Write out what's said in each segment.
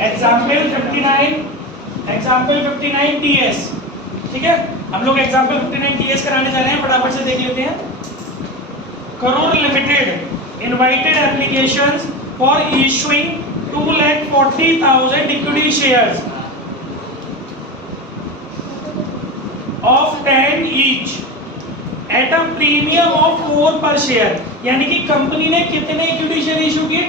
Example 59 TS, ठीक है। हम लोग एग्जाम्पल 59 टीएस कराने जा रहे हैं, फटाफट से देख लेते हैं। Crore limited invited applications for issuing 2,40,000 equity shares of 10 each at a premium of 4 पर शेयर। यानी कि कंपनी ने कितने इक्विटी शेयर इशू किए?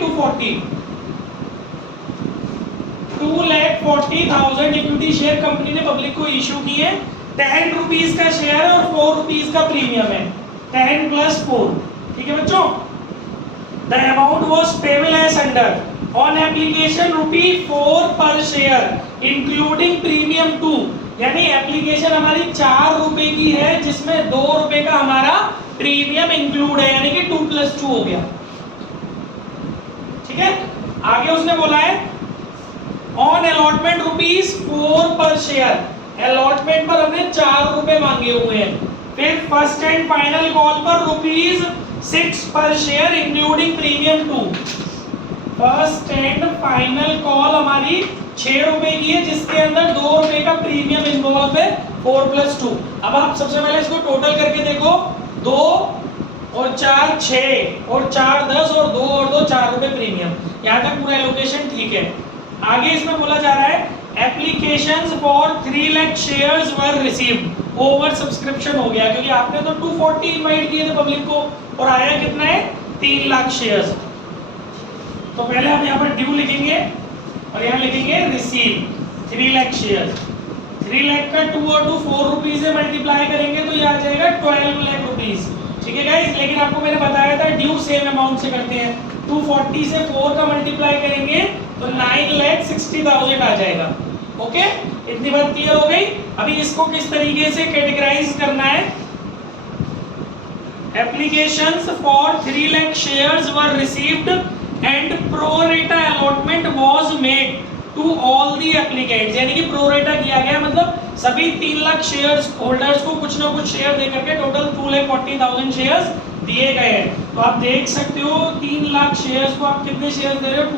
2,40,000 इक्विटी शेयर कंपनी ने पब्लिक को इशू किए। 10 रुपीज का शेयर और 4 रुपीज का प्रीमियम है, 10 + 4, ठीक है बच्चों। The amount was payable as under on application ₹4 पर शेयर इंक्लूडिंग प्रीमियम 2। यानी एप्लीकेशन हमारी 4 रुपए की है, जिसमें 2 रुपए का हमारा प्रीमियम इंक्लूड है, यानी कि 2 + 2 हो गया, ठीक है। आगे उसने बोला है ऑन अलॉटमेंट ₹4 पर शेयर। अलॉटमेंट पर हमने 4 रुपए मांगे हुए हैं। फिर फर्स्ट एंड फाइनल कॉल पर ₹6 पर share including premium 2। First and final call हमारी 6 रुपए की है, जिसके अंदर 2 रुपए का प्रीमियम इन्वॉल्व है, 4 + 2। अब आप सबसे पहले इसको टोटल करके देखो, 2 और 4 6 और 4 10 और 2 और 2 4 रुपए प्रीमियम। यहाँ तक पूरा एलोकेशन ठीक है। आगे इसमें बोला जा रहा है applications for 3 lakh shares were received. Over subscription हो गया, क्योंकि आपने तो 240 इनवाइट किए थे पब्लिक को और आया कितना है? 3 लाख शेयर्स। तो पहले हम यहाँ पर ड्यू लिखेंगे और यहाँ लिखेंगे रिसीव 3 लाख शेयर्स। 3 लाख का 2 और 2 4 रुपीज से मल्टीप्लाई करेंगे तो ये आ जाएगा 12 लाख रुपीज, ठीक है गाइस। लेकिन आपको मैंने बताया था ड्यू सेम अमाउंट से करते हैं। 240 से 4 का मल्टीप्लाई करेंगे तो 9,60,000 आ जाएगा। ओके, इतनी बात क्लियर हो गई। अभी इसको किस तरीके से कैटेगराइज करना है? Applications for 3 lakh shares were received and pro rata allotment was made to all the applicants. यानी कि प्रोरेटा किया गया, मतलब सभी 3 लाख शेयर्स होल्डर्स को कुछ ना कुछ शेयर देकर के टोटल 2,40,000 शेयर्स दिए गए हैं। तो आप देख सकते हो 3 लाख शेयर्स को आप कितने शेयर दे रहे हो?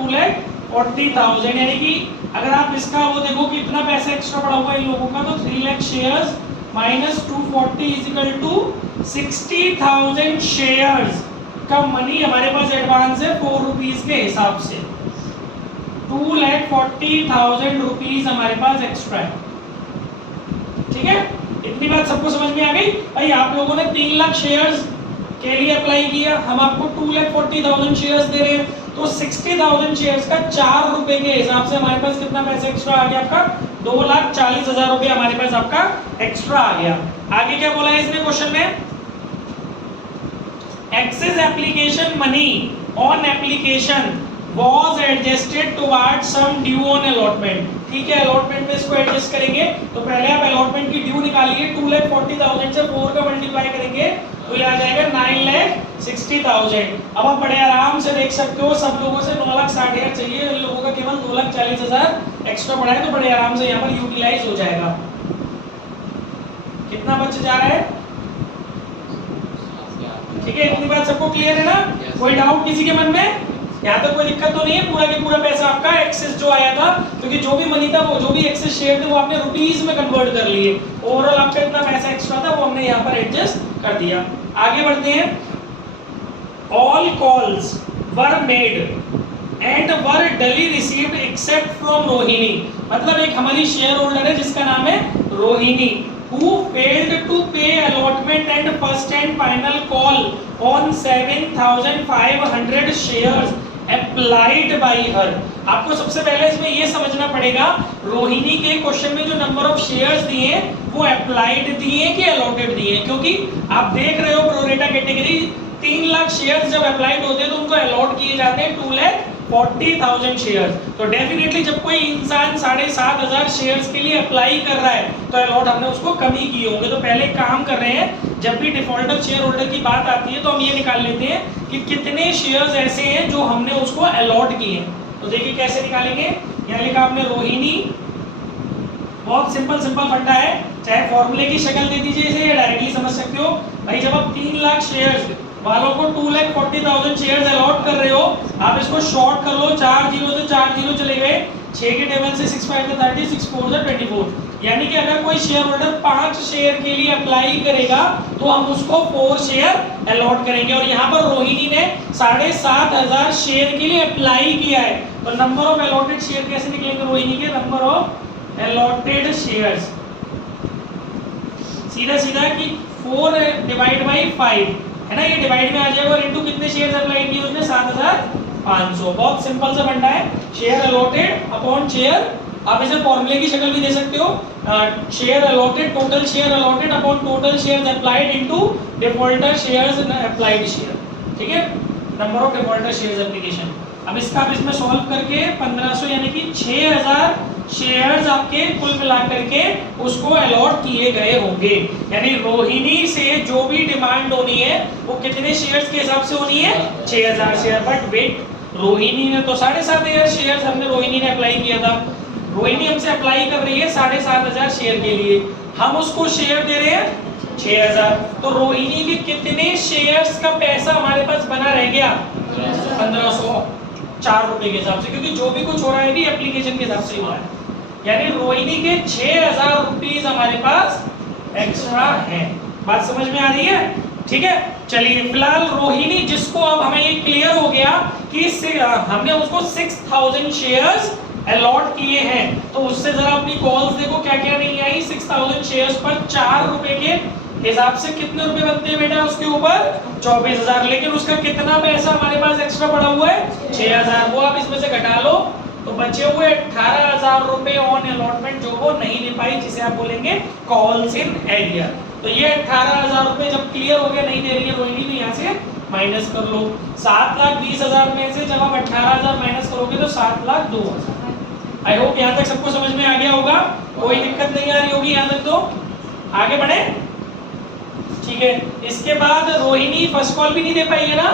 2,40,000। यानी कि अगर आप इसका वो देखो कि इतना पैसा एक्स्ट्रा पड़ा हुआ है इन लोगों का, तो 3 लाख शेयर्स माइनस 240 = 60,000 शेयर्स का मनी हमारे पास एडवांस है 4 रुपीज के हिसाब से। 2,40,000 रुपीज हमारे पास एक्स्ट्रा है, ठीक है। इतनी बात सबको समझ में आ गई? भाई आप लोगों ने 3 लाख शेयर्स के लिए अप्लाई किया, हम आपको 2,40,000 शेयर्स दे रहे हैं, तो 60,000 शेयर्स का 4 रुपए के हिसाब से हमारे पास कितना पैसा एक्स्ट्रा आ गया? आपका 2,40,000 रुपए हमारे पास आपका एक्स्ट्रा आ गया। आगे क्या बोला है इसने क्वेश्चन में? Excess application money on application was adjusted towards some due on allotment। ठीक है, अलॉटमेंट में इसको एडजस्ट करेंगे। तो पहले आप अलॉटमेंट की ड्यू निकालिए, 2,40,000 से 4 का मल्टीप्लाई करेंगे तो ये आ जाएगा 9,60,000। अब आप बड़े आराम से देख सकते हो, सब लोगों से 9,60,000 चाहिए, इन लोगों का केवल 2,40,000 एक्स्ट्रा पड़ा है, तो बड़े आराम से यहाँ पर यूटिलाइज हो जाएगा। कितना बच जा रहा है? ठीक है, इतनी बात सबको क्लियर है ना? कोई डाउट किसी के मन में? यहाँ तक कोई दिक्कत तो नहीं है? पूरा के पूरा पैसा आपका एक्सेस जो आया था, क्योंकि जो भी मनी था, वो जो भी एक्सेस शेयर थे, वो आपने रुपीस में कन्वर्ट कर लिए। ओवरऑल आपका इतना पैसा एक्स्ट्रा था, वो हमने यहाँ पर एडजस्ट कर दिया। आगे बढ़ते हैं। All calls were made and were duly received accept from Rohini. मतलब एक हमारी शेयर होल्डर है जिसका नाम है Rohini, who failed to pay allotment and first and final call on 7,500 shares applied by her। आपको सबसे पहले इसमें ये समझना पड़ेगा, रोहिणी के क्वेश्चन में जो नंबर ऑफ शेयर्स दिए वो अप्लाइड दिए कि अलॉटेड दिए, क्योंकि आप देख रहे हो प्रोरेटा कैटेगरी 3 लाख शेयर्स जब अप्लाइड होते हैं तो उनको अलॉट किए जाते हैं 2,40,000 शेयर्स। तो डेफिनेटली जब कोई इंसान 7,500 शेयर्स के लिए अप्लाई कर रहा है तो अलॉट हमने उसको कम ही किए होंगे। तो पहले काम कर रहे हैं, जब भी डिफॉल्टर शेयर होल्डर की बात आती है तो हम ये निकाल लेते हैं कि कितने शेयर्स ऐसे हैं जो हमने उसको अलॉट किए हैं। तो देखिए कैसे निकालेंगे। यहाँ लिखा आपने रोहिणी, बहुत सिंपल फंडा है, चाहे फॉर्मूले की शक्ल दे दीजिए इसे या डायरेक्टली समझ सकते हो। भाई जब आप 3 लाख शेयर्स वालों को 2,40,000 शेयर्स अलॉट कर रहे हो, आप इसको शॉर्ट कर लो, 4 जीरो से 4 जीरो चले गए, 6 के टेबल से 6 5 30, 6 4 24। यानी कि अगर कोई शेयर होल्डर 5 शेयर के लिए अप्लाई करेगा तो हम उसको 4 शेयर अलॉट करेंगे। और यहाँ पर रोहिणी ने 7,500 शेयर के लिए अप्लाई किया है, तो नंबर ऑफ अलॉटेड शेयर कैसे निकलेंगे रोहिणी के? नंबर ऑफ अलॉटेड शेयर्स सीधा सीधा कि 4 डिवाइड बाई 5 है ना, ये डिवाइड में आ जाएगा। और इनटू कितने शेयर्स अप्लाई किए उसने? 7,500। बहुत सिंपल सा फंडा है, शेयर अलॉटेड अपॉन शेयर। आप इसे फॉर्मूले की शक्ल भी दे सकते हो, share allotted, total share allotted upon total shares applied into defaulter shares applied share. ठीक है, number of defaulter shares application. अब इसका आप इसमें सॉल्व करके 1500 यानी कि 6000 शेयर्स आपके कुल मिलाकर के उसको अलॉट किए गए होंगे। यानी रोहिणी से जो भी डिमांड होनी है वो कितने शेयर्स के हिसाब से होनी है? 6000 शेयर। बट वेट, रोहिणी ने तो 7,500 शेयर्स हमने रोहिणी ने अप्लाई किया था। रोहिणी हमसे अप्लाई कर रही है 7,500 शेयर के लिए, हम उसको शेयर दे रहे हैं 6000। तो रोहिणी के कितने शेयर्स का पैसा हमारे पास बना रह गया? 1504 रुपए के हिसाब से, क्योंकि जो भी कुछ हो रहा है भी एप्लीकेशन के हिसाब से ही हो रहा है। यानी रोहिणी के 6000 रुपीज हमारे पास एक्स्ट्रा है। बात समझ में आ रही है? ठीक है, चलिए फिलहाल रोहिणी जिसको अब हमें ये क्लियर हो गया कि हमने उसको 6000 शेयर्स अलॉट किए हैं, तो उससे जरा अपनी कॉल्स देखो क्या क्या नहीं आई। 6000 शेयर्स पर 4 रुपए के हिसाब से कितने रुपए बनते हैं बेटा? उसके ऊपर 24,000। लेकिन उसका कितना पैसा हमारे पास एक्स्ट्रा पड़ा हुआ है? 6000। वो आप इसमें से घटा लो तो बचे हुए 18,000 रुपए ऑन अलॉटमेंट जो वो नहीं दे पाई, जिसे आप बोलेंगे कॉल्स इन एरियर। तो ये 18,000 रुपए जब क्लियर हो गया नहीं दे रही है रोहिणी, तो यहाँ से माइनस कर लो। 7,20,000 में से जब आप 18,000 माइनस करोगे तो 7,02,000। आई होप यहाँ तक सबको समझ में आ गया होगा, कोई दिक्कत नहीं आ रही होगी यहाँ तक। तो आगे बढ़े, ठीक है। इसके बाद रोहिणी फर्स्ट कॉल भी नहीं दे पाई है ना,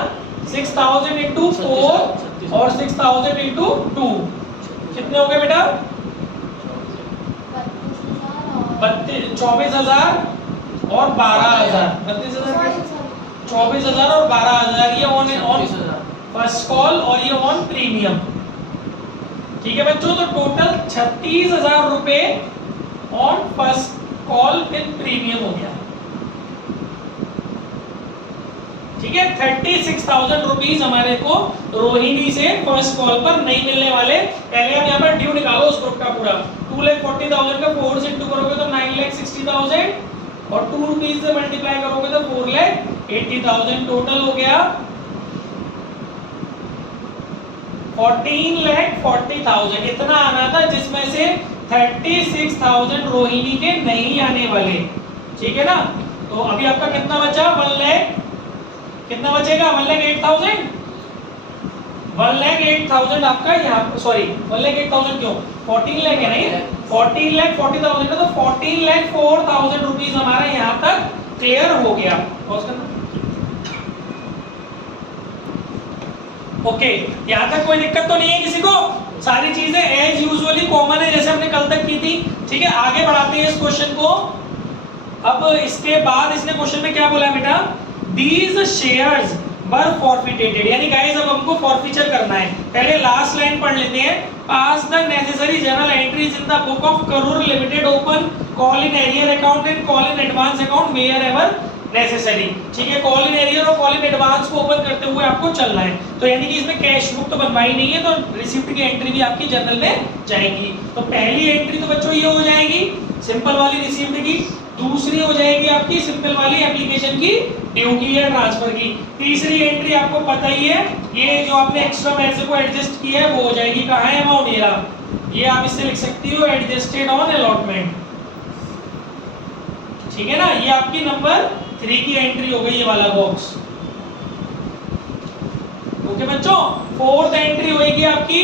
6,000 इंटू 4 और 6,000 इंटू 2 कितने हो गए बेटा? 24,000 और 12,000। 24,000 और 12,000 ये ऑन फर्स्ट कॉल और ये ऑन प्रीमियम। ठीक है बच्चों, तो टोटल 36,000 रुपए on first call with premium हो गया। ठीक है, 36,000 रुपीज हमारे को रोहिणी से फर्स्ट कॉल पर नहीं मिलने वाले। पहले आप यहाँ पर ड्यू निकालो उस ग्रुप का पूरा। 2,40,000 का 4 से इंटू करोगे तो 9,60,000 और 2 रुपीज से मल्टीप्लाई करोगे तो 4,80,000 टोटल हो गया 14,40,000। इतना आना था, जिसमें से 36,000 रोहिणी के नहीं आने वाले। ठीक है ना, तो अभी आपका कितना बचा? 1 लाख। कितना बचेगा? 1,08,000। 1,08,000 आपका यहाँ, सॉरी 1,08,000 क्यों? 14 लाख है नहीं, 14,40,000 है, तो 14,04,000 रुपीज हमारा यहाँ तक क्लियर हो गया। ओके, यहाँ तक कोई दिक्कत तो नहीं है किसी को? सारी चीजें एज यूजुअली कॉमन है जैसे हमने कल तक की थी। ठीक है, आगे बढ़ाते हैं इस क्वेश्चन को। अब इसके बाद इसने क्वेश्चन में क्या बोला बेटा? These shares were forfeited। यानी गाइस अब हमको फॉरफीचर करना है। पहले लास्ट लाइन पढ़ लेते हैं। Pass the necessary journal entries in the book of Karur Limited, open call in arrear account and call in advance account wherever necessary। ठीक है, कॉल इन एरियर और कॉल इन एडवांस को open करते हुए आपको चलना है। तो यानी कि इसमें कैश बुक तो बनवाई नहीं है, तो रिसिप्ट की एंट्री भी आपकी जर्नल में जाएगी। तो पहली एंट्री तो बच्चों ये हो जाएगी सिंपल वाली रिसिप्ट की, दूसरी हो जाएगी आपकी सिंपल वाली एप्लीकेशन की ड्यू की या ट्रांसफर की, तीसरी एंट्री आपको पता ही है ये जो आपने एक्स्ट्रा पैसे को एडजस्ट किया है वो हो जाएगी। कहाँ है अमाउंट? मेरा ये आप इससे लिख सकती हो एडजस्टेड ऑन अलॉटमेंट। ठीक है ना, ये आपकी नंबर 3 की एंट्री हो गई, ये वाला बॉक्स। ओके बच्चों, फोर्थ एंट्री होगी आपकी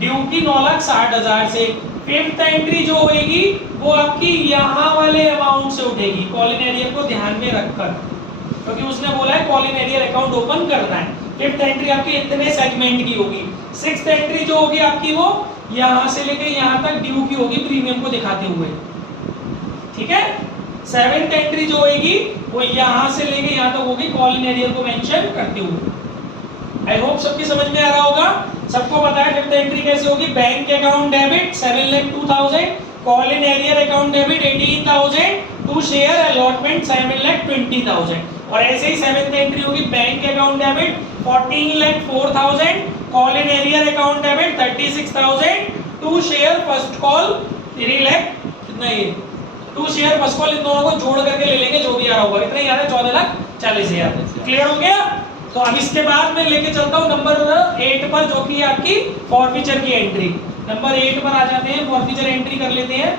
ड्यू की 9,60,000 से। फिफ्थ एंट्री जो होगी वो आपकी यहाँ वाले अमाउंट से उठेगी, कॉल इन एरियर को ध्यान में रखकर, क्योंकि उसने बोला है call in arrear account open करना है। फिफ्थ एंट्री आपकी इतने सेगमेंट की होगी। सिक्स्थ एंट्री जो होगी आपकी वो यहाँ से लेके यहाँ तक ड्यू की होगी प्रीमियम को दिखाते हुए। ठीक है, सेवेंथ एंट्री जो होगी वो यहाँ से लेके यहाँ तक होगी कॉल इन एरियर को मेंशन करते हुए। आई होप सबकी समझ में आ रहा होगा। सबको पता है फिफ्थ एंट्री कैसे होगी, bank account debit 7,02,000, call in arrear account debit 18,000, to share allotment 7,20,000। और ऐसे ही सेवेंथ एंट्री होगी bank account debit 14,04,000, call in arrear account debit 36,000, to share first call 3 lakh, कितना ये टू शेयर फर्स्ट कॉल, इन दोनों को जोड़ करके ले लेंगे जो भी आ रहा होगा, कितना ही आ रहा है 14,40,000। क्लियर हो गया। तो अब इसके बाद मैं लेके चलता हूँ नंबर 8 पर, जो कि है आपकी फॉरफीचर की एंट्री। नंबर 8 पर आ जाते हैं, फॉरफीचर एंट्री कर लेते हैं।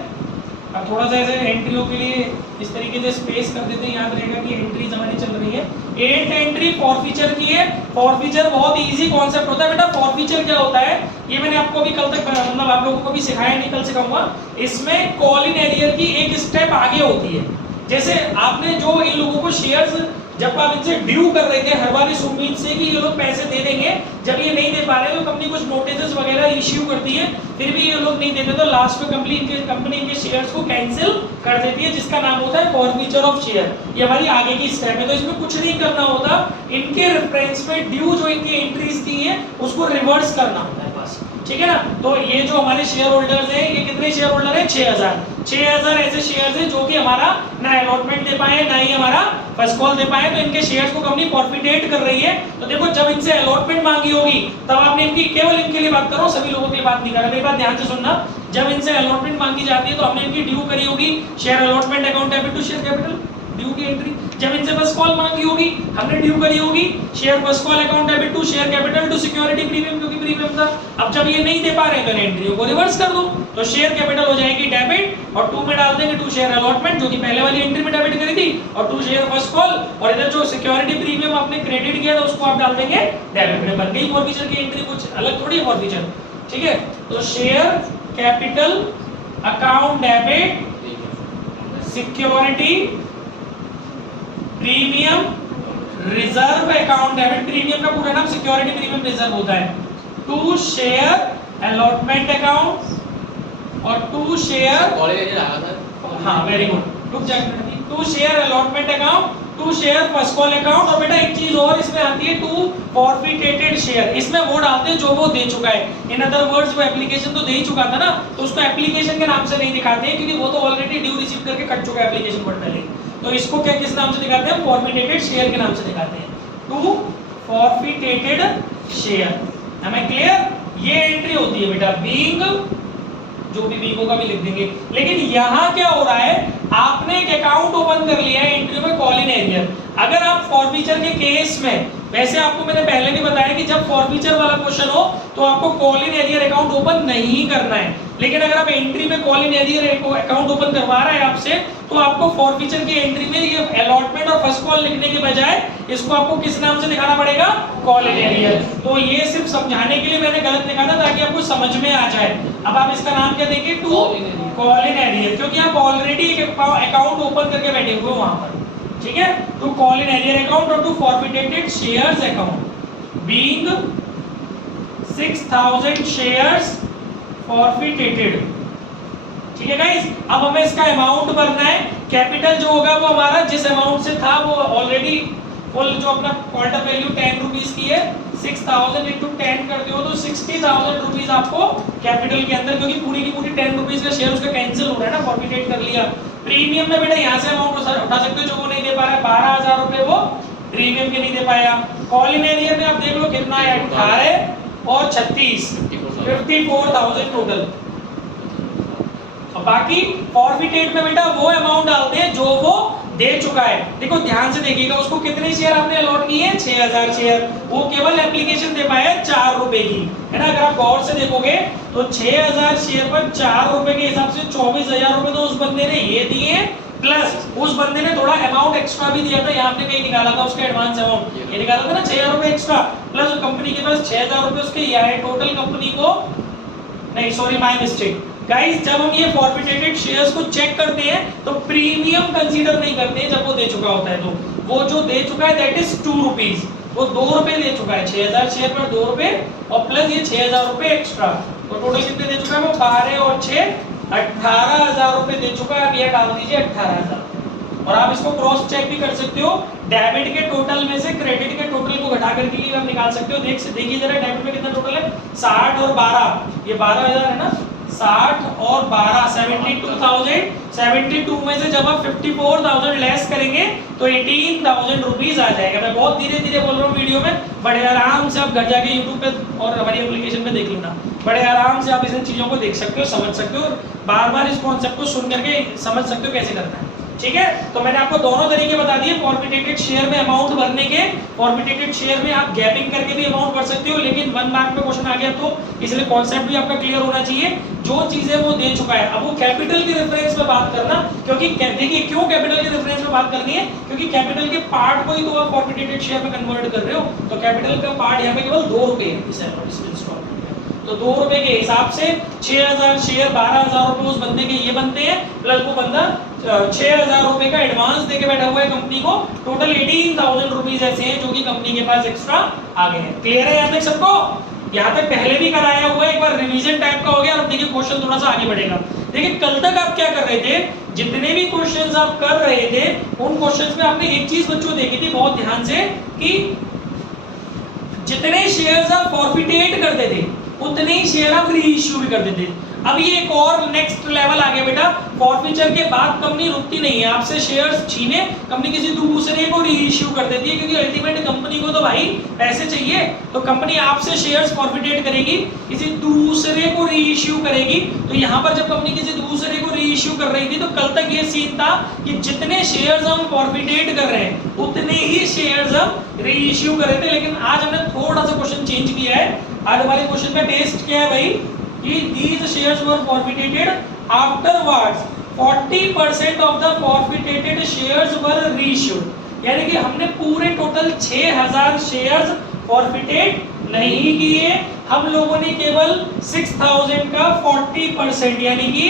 अब थोड़ा सा ऐसे एंट्रियों के लिए इस तरीके से स्पेस कर देते हैं, याद रहेगा कि एंट्रीज हमारी चल रही है। 8 एंट्री फॉरफीचर की है। फॉरफीचर बहुत इजी कॉन्सेप्ट होता है बेटा। फॉरफीचर क्या होता है ये मैंने आपको भी कल तक मतलब आप लोगों को भी सिखाया नहीं, कल सिखाऊंगा। इसमें कॉल इन एरियर की एक स्टेप आगे होती है। जैसे आपने जो इन लोगों को शेयर्स जब आप इनसे ड्यू कर रहे थे हर बार इस उम्मीद से कि ये लोग पैसे दे देंगे, जब ये नहीं दे पा रहे तो कंपनी कुछ नोटिस वगैरह इश्यू करती है, फिर भी ये लोग नहीं देते तो लास्ट में कंपनी इनके शेयर्स को कैंसिल कर देती है, जिसका नाम होता है फॉरफीचर ऑफ शेयर। ये हमारी आगे की स्टेप है। तो इसमें कुछ नहीं करना होता, इनके रेफरेंस में ड्यू जो इनकी एंट्रीज दी है उसको रिवर्स करना होता है बस, ठीक है ना। तो ये जो हमारे शेयर होल्डर्स हैं, ये कितने शेयर होल्डर हैं 6,000 ऐसे शेयर्स हैं जो कि हमारा ना अलॉटमेंट दे पाए ना ही हमारा फर्स्ट कॉल दे पाए, तो इनके शेयर्स को कंपनी फॉरफिटेट कर रही है। तो देखो जब इनसे अलॉटमेंट मांगी होगी तब आपने इनकी, केवल इनके लिए बात कर रहा हूं, सभी लोगों के लिए बात नहीं कर रहा, मेरी बात ध्यान से सुनना। जब इनसे अलॉटमेंट मांगी जाती है तो हमने इनकी ड्यू करी होगी, share allotment account debit to share capital, due की एंट्री। जब इनसे फर्स्ट कॉल मांगी होगी हमने ड्यू करी होगी, share first call account debit to share capital to security premium, क्योंकि प्रीमियम था। अब जब ये नहीं दे पा रहे हैं तो एंट्री को रिवर्स कर दो, तो शेयर कैपिटल हो जाएगी डेबिट और 2 में डाल देंगे टू शेयर अलॉटमेंट जो कि पहले वाली एंट्री में डेबिट करी थी, और टू शेयर फर्स्ट कॉल, और इधर जो सिक्योरिटी प्रीमियम आपने क्रेडिट किया था उसको आप डाल देंगे डेबिट में। बन गई फॉरफीचर की एंट्री, कुछ अलग थोड़ी है फॉरफीचर, ठीक है। तो share capital account debit security premium reserve account debit, premium का पूरा नाम सिक्योरिटी प्रीमियम रिजर्व होता है, टू शेयर अलॉटमेंट अकाउंट और टू शेयर कॉलेज आया था। हाँ वेरी गुड, रुक जाइए। To share allotment account, to share first call account, और बेटा एक चीज और इसमें आती है, टू फॉरफिटेटेड शेयर। इसमें वो डालते हैं जो वो दे चुका है। इन अदर वर्ड्स वो एप्लीकेशन तो दे ही चुका था ना, तो उसको एप्लीकेशन के नाम से नहीं दिखाते हैं क्योंकि वो तो ऑलरेडी ड्यू रिसीव करके कट चुका है एप्लीकेशन वर्ड पहले। तो इसको क्या किस नाम से दिखाते हैं, फॉरफिटेटेड शेयर के नाम से दिखाते हैं, टू फॉरफिटेटेड शेयर। हमें क्लियर, ये एंट्री होती है बेटा बीइंग, जो भी बीइंग होगा भी लिख देंगे। लेकिन यहाँ क्या हो रहा है, आपने एक अकाउंट ओपन कर लिया है एंट्री में कॉल इन एरियर। अगर आप फॉरफीचर के केस में, वैसे आपको मैंने पहले भी बताया कि जब फॉरफीचर वाला क्वेश्चन हो तो आपको call in arrear account open नहीं करना है, लेकिन अगर आप एंट्री में call in arrear account open करवा रहा है आपसे, तो आपको फॉरफीचर की एंट्री में ये अलॉटमेंट और फर्स्ट कॉल लिखने के बजाय इसको आपको किस नाम से दिखाना पड़ेगा, कॉल इन एरियर। तो ये सिर्फ समझाने के लिए मैंने गलत लिखा था ताकि आपको समझ में आ जाए। अब आप इसका नाम क्या देंगे, टू कॉल इन एरियर, क्योंकि आप ऑलरेडी एक अकाउंट ओपन करके बैठे हुए हो वहां पर, ठीक है। To call in arrear account और to forfeited shares account being 6,000 shares forfeited, ठीक है गाइस। अब हमें इसका अमाउंट भरना है। कैपिटल जो होगा वो हमारा जिस अमाउंट से था वो ऑलरेडी फुल, जो अपना क्वार्टर वैल्यू 10 रुपीस की है, 6,000 इंटू 10 करते हो तो 60,000 रुपीस आपको कैपिटल के अंदर, क्योंकि पूरी की पूरी 10 रुपीस का शेयर उसका कैंसिल हो रहा है ना, फॉरफिटेट कर लिया। प्रीमियम में बेटा यहाँ से अमाउंट उठा सकते हो, जो वो नहीं दे पा रहा है 12,000 रुपए वो प्रीमियम के नहीं दे पाया। कॉल इन एरियर में आप देख लो कितना है, 18 और 36, 54,000 टोटल। बाकी फॉरफिटेट में बेटा वो अमाउंट डालते हैं जो वो दे चुका है। देखो ध्यान से देखिएगा, उसको कितने शेयर आपने अलॉट किए हैं, 6,000 शेयर, वो केवल एप्लीकेशन दे पाया 4 रुपए की, है ना। अगर आप गौर से देखोगे तो 6,000 शेयर पर 4 रुपए के हिसाब से 24,000 रुपए तो उस बंदे ने ये दिए, प्लस उस बंदे ने थोड़ा अमाउंट एक्स्ट्रा भी दिया था, यहाँ पे कहीं निकाला था उसका एडवांस अमाउंट, ये निकाला था ना 6,000 रुपए एक्स्ट्रा, प्लस कंपनी के पास 6,000 रुपए उसके ये आए टोटल। कंपनी को नहीं, सॉरी माय मिस्टेक गाइस, जब हम ये फॉरफिटेटेड शेयर्स को चेक करते हैं तो प्रीमियम कंसीडर नहीं करते हैं जब वो दे चुका होता है। तो वो जो दे चुका है दैट इज 2 रुपीस, वो 2 रुपए दे चुका है, 6,000 शेयर पर 2 रुपए और प्लस ये 6,000 रुपए एक्स्ट्रा, तो टोटल कितने दे चुका है वो, 12 और 6 18,000 रुपए दे चुका है। अब ये डाल दीजिए 18,000, और आप इसको क्रॉस चेक भी कर सकते हो, डेबिट के टोटल में से क्रेडिट के टोटल को घटा करके लिए आप निकाल सकते हो। देखिए जरा डेबिट में कितना टोटल है, 60 और 12, ये 12,000 है ना, 60 और 12 72,000। 72 में से जब आप 54,000 लेस करेंगे तो 18,000 रुपीज आ जाएगा। मैं बहुत धीरे धीरे बोल रहा हूँ वीडियो में, बड़े आराम से आप घर जाके यूट्यूब पे और हमारी एप्लीकेशन पे देख लेना, बड़े आराम से आप इन चीजों को देख सकते हो, समझ सकते हो, और बार बार इस कॉन्सेप्ट को सुन करके समझ सकते हो कैसे करना है। ठीक है, तो मैंने आपको दोनों तरीके बता दिए, फॉरफिटेटेड शेयर में अमाउंट भरने के, फॉरफिटेटेड शेयर में आप गैपिंग करके भी अमाउंट भर सकते हो, लेकिन 1 मार्क में क्वेश्चन आ गया तो इसलिए कॉन्सेप्ट भी आपका क्लियर होना चाहिए। जो चीजें वो दे चुका है, अब वो कैपिटल के रेफरेंस में बात करना, क्योंकि देखिए क्यों कैपिटल के रेफरेंस में बात करनी है, क्योंकि कैपिटल के पार्ट को ही तो आप फॉरफिटेटेड शेयर में कन्वर्ट कर रहे हो, तो कैपिटल का पार्ट यहाँ पे केवल 2 रुपए है इस इंस्टॉलमेंट में, तो 2 रुपए के हिसाब से 6,000 शेयर 12,000 रुपए उस बंदे के ये बनते हैं, प्लस वो बंदा 6,000 रुपए का एडवांस देके बैठा हुआ है कंपनी को, टोटल 18,000 रुपीज ऐसे हैं जो कि कंपनी के पास एक्स्ट्रा आ गए हैं। क्लियर है यहाँ तक सबको? यहाँ तक पहले भी कराया हुआ है, एक बार रिवीजन टाइप का हो गया। अब देखिए क्वेश्चन थोड़ा सा आगे बढ़ेगा। देखिए कल तक आप क्या कर रहे थे, जितने भी क्वेश्चंस आप कर रहे थे उन क्वेश्चंस में आपने एक चीज बच्चों देखी थी बहुत ध्यान से, कि जितने शेयर्स आप फॉरफिटेट करते थे उतने ही शेयर आप रीइश्यू भी कर देते। अब ये एक और नेक्स्ट लेवल आ गया बेटा, फॉरफिचर के बाद कंपनी रुकती नहीं है, आपसे शेयर्स छीने कंपनी किसी दूसरे को रीइश्यू कर देती है, क्योंकि अल्टीमेट कंपनी को तो भाई पैसे चाहिए, तो कंपनी आपसे शेयर्स फॉरफिटेट करेगी, किसी दूसरे को रीइश्यू करेगी। तो यहाँ पर जब कंपनी किसी दूसरे को रीइश्यू कर रही थी तो कल तक ये सीन था कि जितने शेयर्स हम फॉरफिटेट कर रहे हैं उतने ही शेयर्स हम रीइश्यू कर रहे थे। लेकिन आज हमने थोड़ा सा क्वेश्चन चेंज किया है। आज हमारे क्वेश्चन का टेस्ट क्या है भाई, कि these shares were forfeited afterwards 40% of the forfeited shares were reissued, यानी कि हमने पूरे टोटल 6,000 शेयर्स फॉरफिटेट नहीं किए, हम लोगों ने केवल 6,000 का 40% यानी कि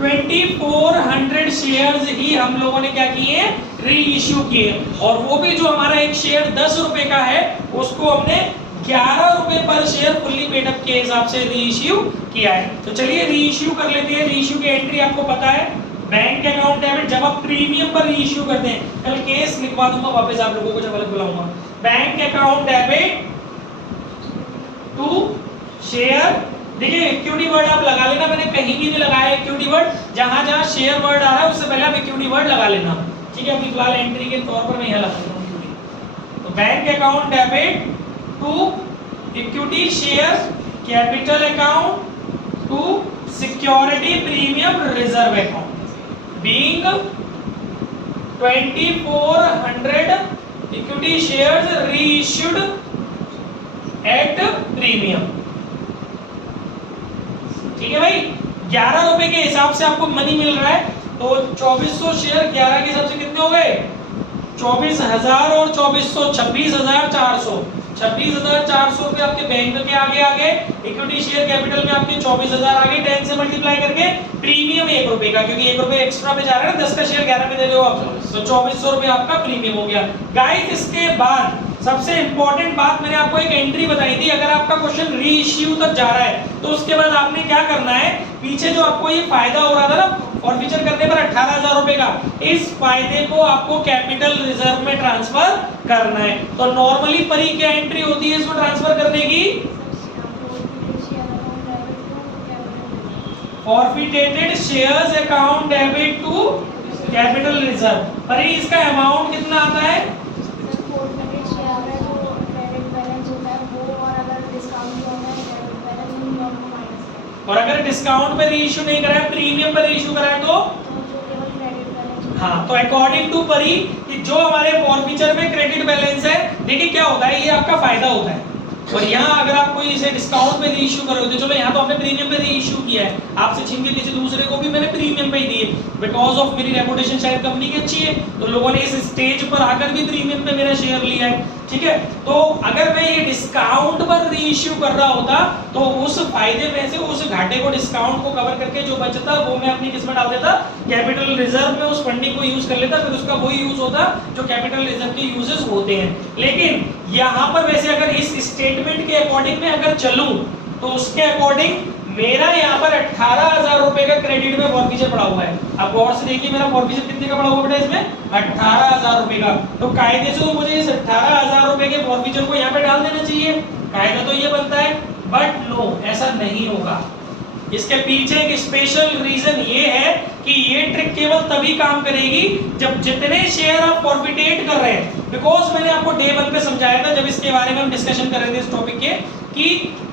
2,400 शेयर्स ही हम लोगों ने क्या किए, री इश्यू किए, और वो भी जो हमारा एक शेयर 10 रुपए का है उसको हमने 11 रुपए पर शेयर फुल्ली पेड अप के हिसाब से रीइश्यू किया है। तो चलिए रीइश्यू कर लेते हैं। रीइश्यू की एंट्री आपको पता है, बैंक अकाउंट डेबिट, जब आप प्रीमियम पर रीइश्यू करते हैं, कल केस लिखवा दूंगा वापस आप लोगों को जब अलग बुलाऊंगा। Bank account debit to share, देखिए इक्विटी वर्ड आप लगा लेना, मैंने कहीं भी नहीं लगाया इक्विटी वर्ड, जहां जहां शेयर वर्ड आ रहा है उससे पहले आप इक्विटी वर्ड लगा लेना, ठीक है। अभी फिलहाल एंट्री के तौर पर मैं यहां लगा देता हूं इक्विटी। तो bank account debit to equity shares capital account to security premium reserve account, being 2,400 equity shares reissued at premium, ठीक है भाई। 11 रुपए के हिसाब से आपको मनी मिल रहा है, तो 2,400 शेयर 11 के हिसाब से कितने हो गए, 24,000 और 2,400 26,400, 26,400 रुपए आपके बैंक के आगे आ गए, इक्विटी शेयर कैपिटल में आपके 24,000 आ गए, 10 से मल्टीप्लाई करके प्रीमियम 1 रुपए का, क्योंकि 1 रुपए एक्स्ट्रा पे जा रहा है ना, 10 का शेयर 11 पे दे रहे हो आप, तो 2,400 रुपए आपका प्रीमियम हो गया। गाइस इसके बाद सबसे इंपॉर्टेंट बात मैंने आपको एक एंट्री बताई थी, अगर आपका क्वेश्चन री इश्यू तक जा रहा है तो उसके बाद आपने क्या करना है, पीछे जो आपको ये फायदा हो रहा था ना फॉरफिचर करने पर 18,000 रुपए का, इस फायदे को आपको कैपिटल रिजर्व में ट्रांसफर करना है। तो नॉर्मली परी क्या एंट्री होती है इसको ट्रांसफर करने की, forfeited shares account debit to capital reserve. परी इसका अमाउंट कितना आता है, और अगर डिस्काउंट पे रीइश्यू नहीं कराया, प्रीमियम पे रीइश्यू कराया तो हाँ, तो अकॉर्डिंग टू परी कि जो हमारे फॉरफिचर में क्रेडिट बैलेंस है, देखिए क्या होता है, ये आपका फायदा होता है, और यहाँ अगर आप कोई इसे डिस्काउंट पे रीइश्यू करोगे, चलो यहाँ तो आपने प्रीमियम पे रीइश्यू किया है, आपसे छीन के किसी दूसरे को भी मैंने प्रीमियम पे ही दिए, बिकॉज ऑफ मेरी रेपुटेशन शायद कंपनी की अच्छी है, तो लोगों ने इस स्टेज पर आकर भी प्रीमियम पे मेरा शेयर लिया है, ठीक है। तो अगर मैं ये डिस्काउंट पर रीइश्यू कर रहा होता तो उस फायदे में से उस घाटे को, डिस्काउंट को कवर करके जो बचता वो मैं अपनी किस्मत डाल देता, कैपिटल रिजर्व में उस फंडिंग को यूज कर लेता, फिर उसका वही यूज होता जो कैपिटल रिजर्व के यूजेस होते हैं। लेकिन यहाँ पर वैसे अगर इस स्टेटमेंट के अकॉर्डिंग में अगर चलूं तो उसके अकॉर्डिंग मेरा यहाँ पर 18,000 रुपए का क्रेडिट में फॉरफीचर पड़ा हुआ है। अब गौर से देखिए मेरा फॉरफीचर कितने का पड़ा हुआ बेटा इसमें 18,000 रुपए का। तो कायदे से तो मुझे इस 18,000 रुपए के फॉरफीचर को यहाँ पे डाल देना चाहिए, कायदा तो ये बनता है। बट नो, ऐसा नहीं होगा। इसके पीछे एक स्पेशल रीजन ये है कि ये ट्रिक केवल तभी काम करेगी जब जितने शेयर आप फॉरफिटेट कर रहे हैं। बिकॉज मैंने आपको डे 1 पे समझाया था जब इसके बारे में हम डिस्कशन कर रहे थे इस टॉपिक के, कि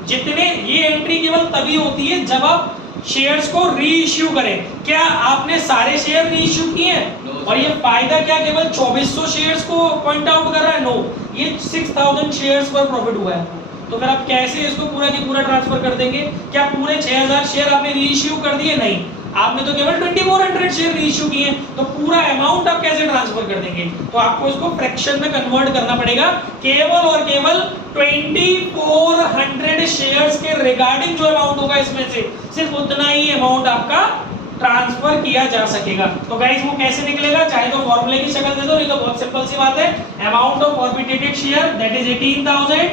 जितने ये एंट्री केवल तभी होती है जब आप शेयर्स को री इश्यू करें। क्या आपने सारे शेयर री इश्यू किए हैं? और ये फायदा क्या केवल 2400 शेयर्स को पॉइंट आउट कर रहा है? नो, ये 6000 शेयर्स पर प्रॉफिट हुआ है। तो फिर आप कैसे इसको पूरा की पूरा ट्रांसफर कर देंगे? क्या पूरे 6000 शेयर आपने री इश्यू कर दिए? नहीं, आपने तो केवल 2400 शेयर री इश्यू किए, तो पूरा अमाउंट आप कैसे ट्रांसफर कर देंगे? तो आपको इसको फ्रैक्शन में कन्वर्ट करना पड़ेगा। केवल और केवल 2400 शेयर्स के रिगार्डिंग जो अमाउंट होगा इसमें से सिर्फ उतना ही अमाउंट आपका ट्रांसफर किया जा सकेगा। तो गाइस वो कैसे निकलेगा? चाहे तो फॉर्मूले की शक्ल दे दो, नहीं तो बहुत सिंपल सी बात है, amount of forfeited share that is 18,000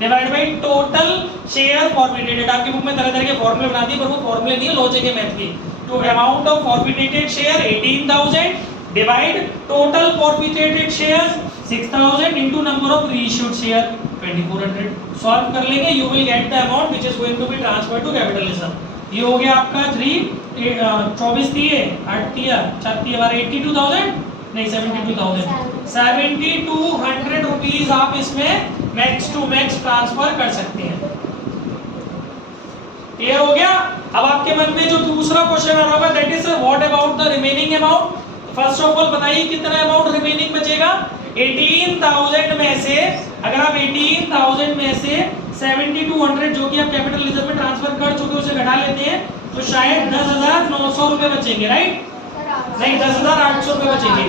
divide by total share forfeited. आपकी बुक में तरह तरह के फॉर्मूले बना दिए, पर वो फॉर्मूले नहीं है, लॉजिक है मैथ की। तो amount of forfeited share 18,000 divide total forfeited shares 6,000 into number of reissued share 2400। Solve कर लेंगे, you will get the amount which is going to be transferred to capital reserve. ये हो गया आपका 24 दिए 8 दिया 4 दिए 82,000 नहीं 72,000 7200 रुपीस आप इसमें मैक्स टू मैक्स ट्रांसफर कर सकते हैं। क्लियर हो गया? अब आपके मन में जो दूसरा क्वेश्चन आ रहा होगा that is what about the remaining amount. First of all बताइए कितना अमाउंट रिमेनिंग बचेगा? 18,000 में से अगर आप 18,000 में से 7200 जो कि आप कैपिटल रिजर्व में ट्रांसफर कर चुके उसे घटा लेते हैं तो शायद 10,900 रुपए बचेंगे, राइट? नहीं 10,800 रुपए बचेंगे।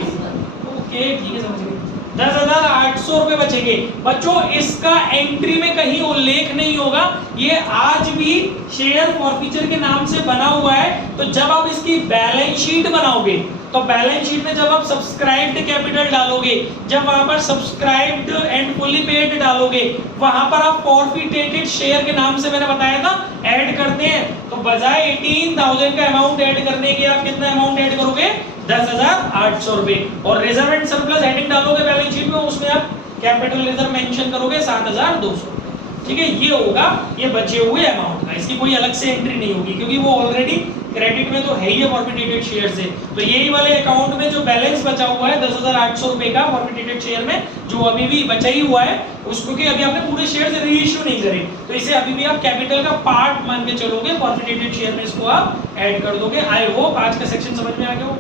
ओके ठीक है, समझ गए। 10,800 रुपए बचेंगे। बच्चों इसका एंट्री में कहीं उल्लेख नहीं होगा, ये आज भी शेयर फॉरफीचर के नाम से बना हुआ है। तो जब आप इसकी बैलेंस शीट बनाओगे तो बैलेंस शीट में जब आप सब्सक्राइब्ड कैपिटल डालोगे, जब वहां पर सब्सक्राइब्ड एंड फुली पेड डालोगे, वहां पर आप फॉरफिटेटेड शेयर के नाम से मैंने बताया था ऐड करते हैं। तो बजाय 18,000 का अमाउंट ऐड करने के आप कितना अमाउंट ऐड करोगे? 10,800 रुपए। और रिजर्व एंड सरप्लस हेडिंग डालोगे बैलेंस शीट में, उसमें आप कैपिटल रिजर्व मेंशन करोगे 7,200। ठीक है, ये होगा ये बचे हुए अमाउंट का, इसकी कोई अलग से एंट्री नहीं होगी क्योंकि वो ऑलरेडी क्रेडिट में तो है ही फॉरफिटेटेड शेयर से। तो यही वाले अकाउंट में जो बैलेंस बचा हुआ है 10,800 रुपए का फॉरफिटेटेड शेयर में जो अभी भी बचा ही हुआ है, उसको कि अभी आपने पूरे शेयर से रीइश्यू नहीं करे तो इसे अभी भी आप कैपिटल का पार्ट मान के चलोगे, फॉरफिटेटेड शेयर में इसको आप ऐड कर दोगे। आई होप आज का सेक्शन समझ में आ गया हो।